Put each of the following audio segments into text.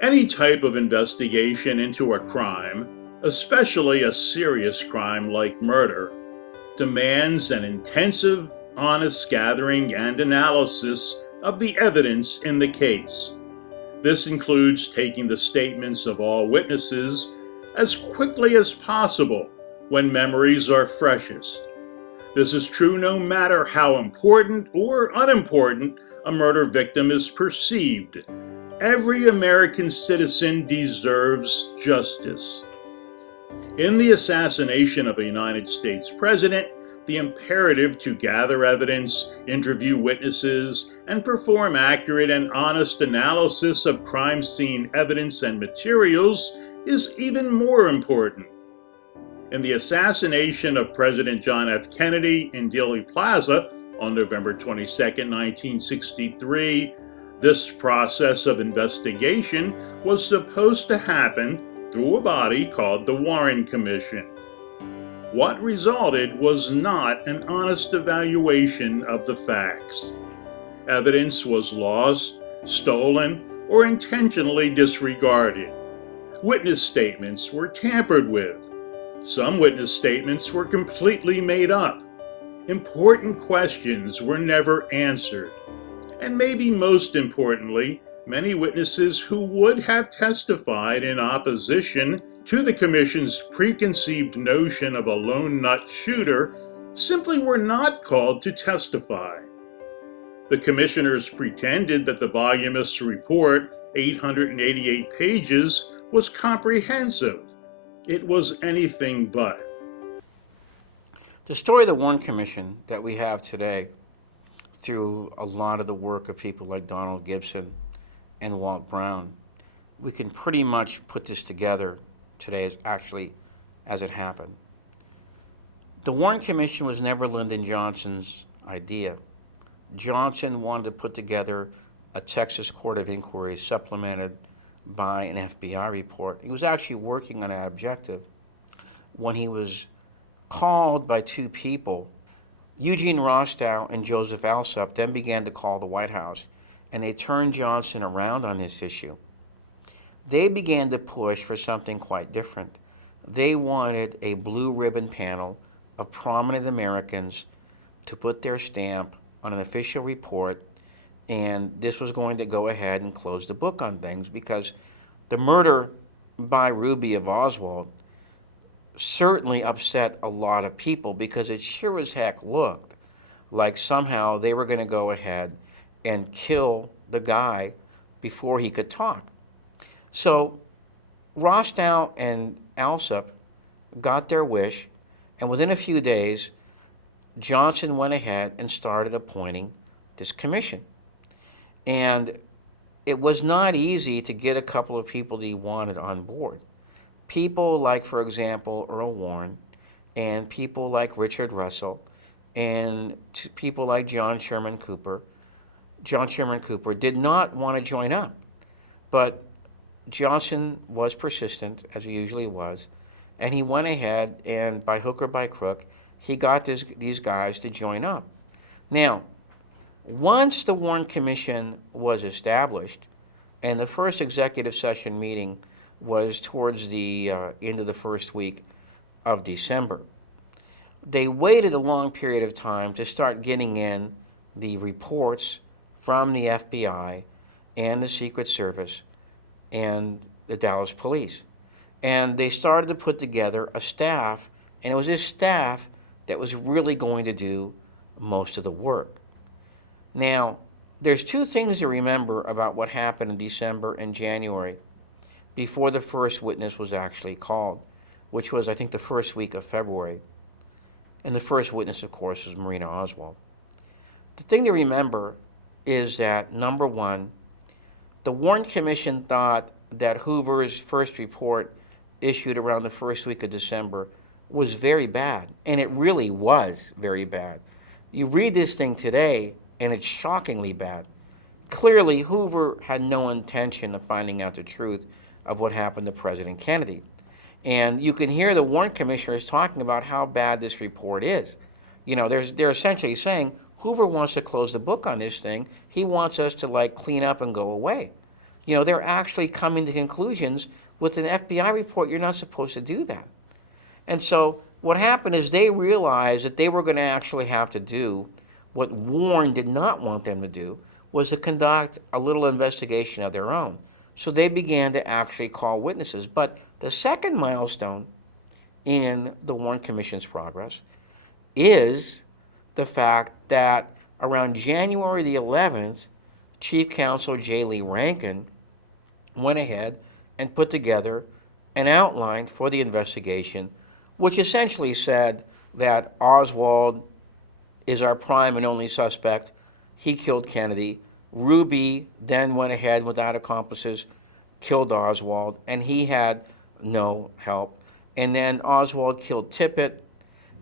Any type of investigation into a crime, especially a serious crime like murder, demands an intensive, honest gathering and analysis of the evidence in the case. This includes taking the statements of all witnesses as quickly as possible when memories are freshest. This is true no matter how important or unimportant a murder victim is perceived. Every American citizen deserves justice. In the assassination of a United States president, the imperative to gather evidence, interview witnesses, and perform accurate and honest analysis of crime scene evidence and materials is even more important. In the assassination of President John F. Kennedy in Dealey Plaza on November 22, 1963, this process of investigation was supposed to happen through a body called the Warren Commission. What resulted was not an honest evaluation of the facts. Evidence was lost, stolen, or intentionally disregarded. Witness statements were tampered with. Some witness statements were completely made up. Important questions were never answered. And maybe most importantly, many witnesses who would have testified in opposition to the Commission's preconceived notion of a lone nut shooter simply were not called to testify. The commissioners pretended that the voluminous report, 888 pages, was comprehensive. It was anything but. The story of the Warren Commission that we have today, through a lot of the work of people like Donald Gibson and Walt Brown, we can pretty much put this together today as it happened. The Warren Commission was never Lyndon Johnson's idea. Johnson wanted to put together a Texas Court of Inquiry supplemented by an FBI report. He was actually working on that objective when he was called by two people. Eugene Rostow and Joseph Alsop then began to call the White House, and they turned Johnson around on this issue. They began to push for something quite different. They wanted a blue ribbon panel of prominent Americans to put their stamp on an official report, and this was going to go ahead and close the book on things, because the murder by Ruby of Oswald certainly upset a lot of people, because it sure as heck looked like somehow they were going to go ahead and kill the guy before he could talk. So Rostow and Alsop got their wish, and within a few days, Johnson went ahead and started appointing this commission. And it was not easy to get a couple of people that he wanted on board. People like, for example, Earl Warren, and people like Richard Russell, and people like John Sherman Cooper. John Sherman Cooper did not want to join up, but Johnson was persistent, as he usually was, and he went ahead and, by hook or by crook, he got these guys to join up. Now, once the Warren Commission was established, and the first executive session meeting was towards the end of the first week of December, they waited a long period of time to start getting in the reports from the FBI and the Secret Service and the Dallas Police. And they started to put together a staff, and it was this staff that was really going to do most of the work. Now, there's two things to remember about what happened in December and January before the first witness was actually called, which was, I think, the first week of February. And the first witness, of course, was Marina Oswald. The thing to remember is that, number one, the Warren Commission thought that Hoover's first report, issued around the first week of December, was very bad. And it really was very bad. You read this thing today, and it's shockingly bad. Clearly, Hoover had no intention of finding out the truth of what happened to President Kennedy. And you can hear the Warren commissioners talking about how bad this report is. You know, they're essentially saying, Hoover wants to close the book on this thing. He wants us to, clean up and go away. They're actually coming to conclusions. With an FBI report, you're not supposed to do that. And so what happened is they realized that they were going to actually have to do what Warren did not want them to do, was to conduct a little investigation of their own. So they began to actually call witnesses. But the second milestone in the Warren Commission's progress is the fact that around January the 11th, Chief Counsel J. Lee Rankin went ahead and put together an outline for the investigation, which essentially said that Oswald is our prime and only suspect. He killed Kennedy. Ruby then went ahead without accomplices, killed Oswald, and he had no help. And then Oswald killed Tippit,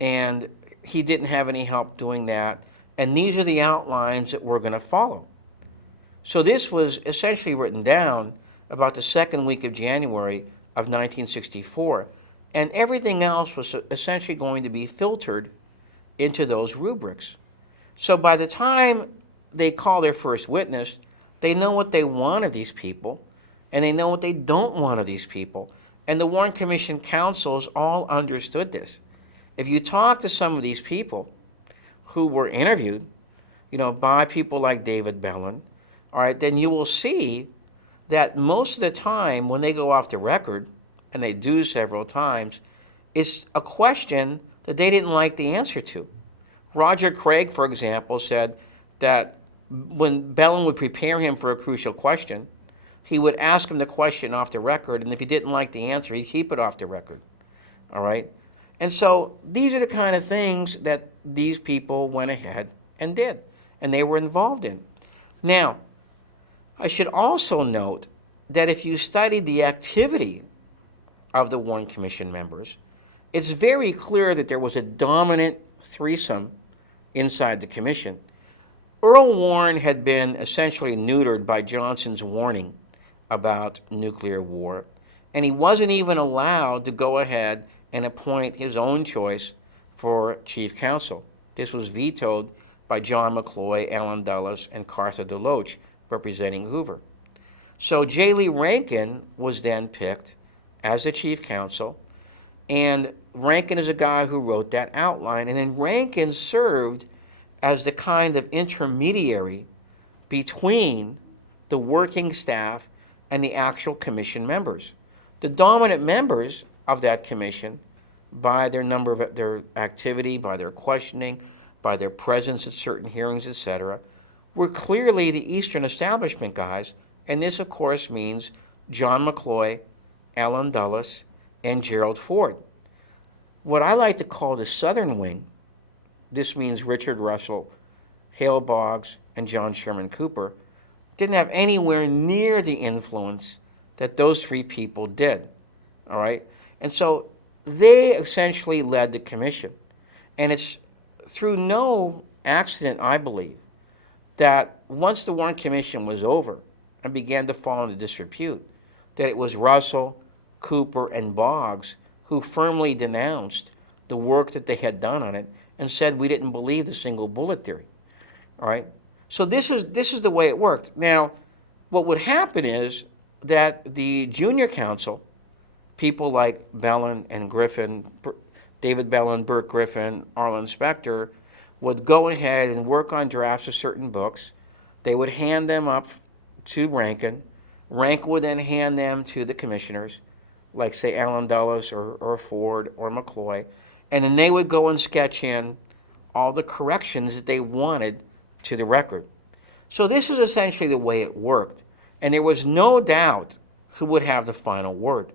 and he didn't have any help doing that. And these are the outlines that we're going to follow. So this was essentially written down about the second week of January of 1964. And everything else was essentially going to be filtered into those rubrics. So by the time they call their first witness, they know what they want of these people, and they know what they don't want of these people. And the Warren Commission counsels all understood this. If you talk to some of these people who were interviewed, by people like David Bellin, all right, then you will see that most of the time when they go off the record, and they do several times, it's a question that they didn't like the answer to. Roger Craig, for example, said that when Bellin would prepare him for a crucial question, he would ask him the question off the record, and if he didn't like the answer, he'd keep it off the record. All right? And so these are the kind of things that these people went ahead and did, and they were involved in. Now, I should also note that if you study the activity of the Warren Commission members, it's very clear that there was a dominant threesome inside the commission. Earl Warren had been essentially neutered by Johnson's warning about nuclear war, and he wasn't even allowed to go ahead and appoint his own choice for chief counsel. This was vetoed by John McCloy, Allen Dulles, and Cartha DeLoach, representing Hoover. So J. Lee Rankin was then picked as the chief counsel, and Rankin is a guy who wrote that outline, and then Rankin served as the kind of intermediary between the working staff and the actual commission members. The dominant members of that commission, by their number of their activity, by their questioning, by their presence at certain hearings, etc., were clearly the Eastern establishment guys, and this, of course, means John McCloy, Allen Dulles, and Gerald Ford. What I like to call the Southern wing, this means Richard Russell, Hale Boggs, and John Sherman Cooper, didn't have anywhere near the influence that those three people did. All right? And so they essentially led the commission. And it's through no accident, I believe, that once the Warren Commission was over and began to fall into disrepute, that it was Russell, Cooper, and Boggs who firmly denounced the work that they had done on it and said we didn't believe the single bullet theory. All right? So this is the way it worked. Now, what would happen is that the junior counsel, people like Bellin and Griffin, David Bellin, Burt Griffin, Arlen Specter, would go ahead and work on drafts of certain books. They would hand them up to Rankin. Rankin would then hand them to the commissioners, like, say, Allen Dulles or Ford or McCloy, and then they would go and sketch in all the corrections that they wanted to the record. So this is essentially the way it worked, and there was no doubt who would have the final word.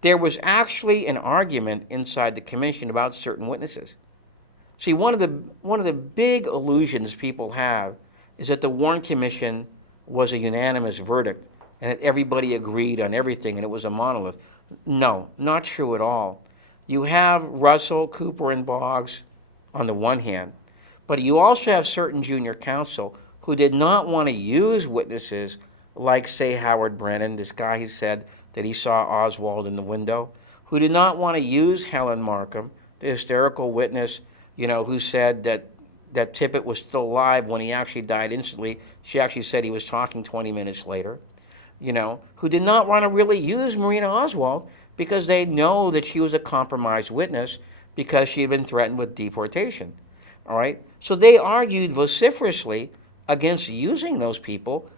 There was actually an argument inside the commission about certain witnesses. See, one of the big illusions people have is that the Warren Commission was a unanimous verdict and that everybody agreed on everything and it was a monolith. No, not true at all. You have Russell, Cooper, and Boggs on the one hand, but you also have certain junior counsel who did not want to use witnesses like, say, Howard Brennan, this guy who said that he saw Oswald in the window, who did not want to use Helen Markham, the hysterical witness, who said that Tippit was still alive when he actually died instantly. She actually said he was talking 20 minutes later. who did not want to really use Marina Oswald because they know that she was a compromised witness because she had been threatened with deportation. All right? So they argued vociferously against using those people,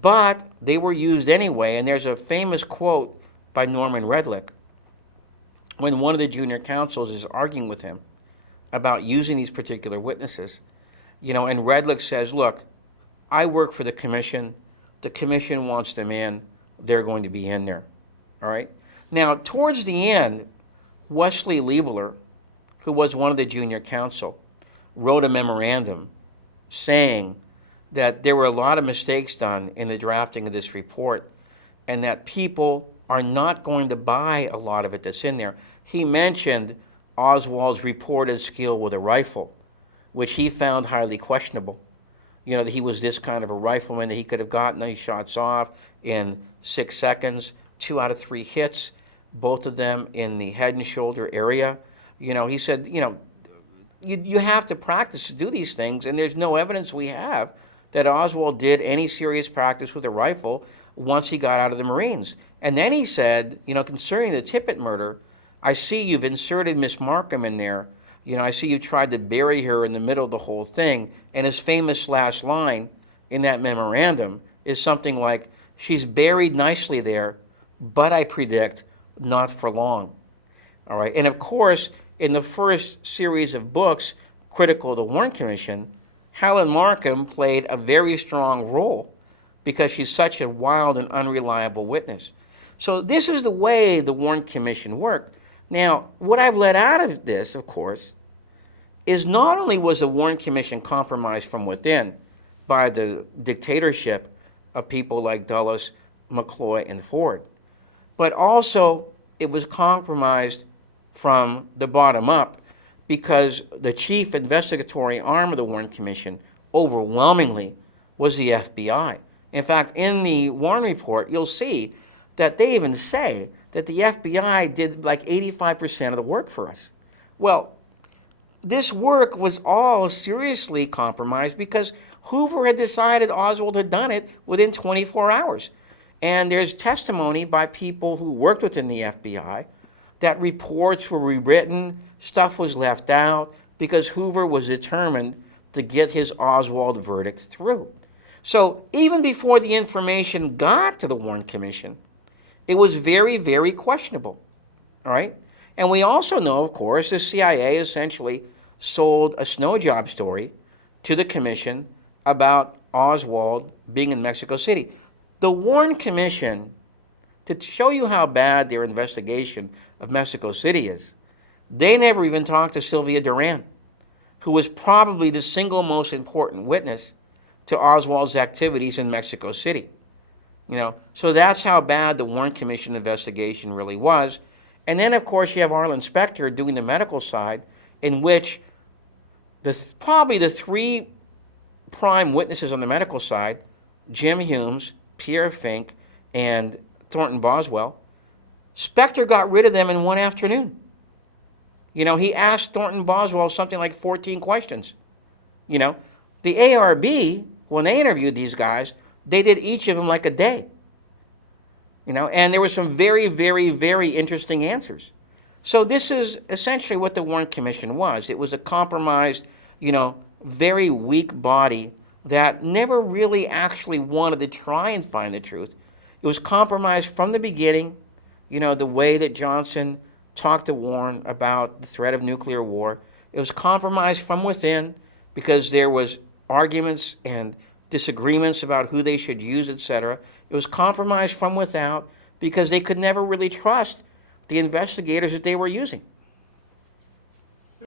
but they were used anyway. And there's a famous quote by Norman Redlick when one of the junior counsels is arguing with him about using these particular witnesses. And Redlick says, look, I work for the commission. The commission wants them in. They're going to be in there. All right? Now, towards the end, Wesley Liebeler, who was one of the junior counsel, wrote a memorandum saying that there were a lot of mistakes done in the drafting of this report and that people are not going to buy a lot of it that's in there. He mentioned Oswald's reported skill with a rifle, which he found highly questionable. That he was this kind of a rifleman, that he could have gotten these shots off in 6 seconds, 2 out of 3 hits, both of them in the head and shoulder area. He said, you have to practice to do these things, and there's no evidence we have that Oswald did any serious practice with a rifle once he got out of the Marines. And then he said, concerning the Tippit murder, I see you've inserted Miss Markham in there. I see you tried to bury her in the middle of the whole thing. And his famous last line in that memorandum is something like, she's buried nicely there, but I predict not for long. All right. And of course, in the first series of books critical of the Warren Commission, Helen Markham played a very strong role because she's such a wild and unreliable witness. So this is the way the Warren Commission worked. Now, what I've let out of this, of course, is not only was the Warren Commission compromised from within by the dictatorship of people like Dulles, McCloy, and Ford, but also it was compromised from the bottom up because the chief investigatory arm of the Warren Commission overwhelmingly was the FBI. In fact, in the Warren report, you'll see that they even say that the FBI did like 85% of the work for us. Well, this work was all seriously compromised because Hoover had decided Oswald had done it within 24 hours. And there's testimony by people who worked within the FBI that reports were rewritten, stuff was left out, because Hoover was determined to get his Oswald verdict through. So even before the information got to the Warren Commission, it was very, very questionable. All right? And we also know, of course, the CIA essentially sold a snow job story to the commission about Oswald being in Mexico City. The Warren Commission, to show you how bad their investigation of Mexico City is, they never even talked to Sylvia Duran, who was probably the single most important witness to Oswald's activities in Mexico City. So that's how bad the Warren Commission investigation really was. And then, of course, you have Arlen Specter doing the medical side, in which probably the 3 prime witnesses on the medical side, Jim Humes, Pierre Fink, and Thornton Boswell, Specter got rid of them in one afternoon. He asked Thornton Boswell something like 14 questions. The ARB, when they interviewed these guys, they did each of them like a day. And there were some very, very, very interesting answers. So this is essentially what the Warren Commission was. It was a compromised, very weak body that never really actually wanted to try and find the truth. It was compromised from the beginning, the way that Johnson talked to Warren about the threat of nuclear war. It was compromised from within because there was arguments and disagreements about who they should use, etc. It was compromised from without because they could never really trust the investigators that they were using.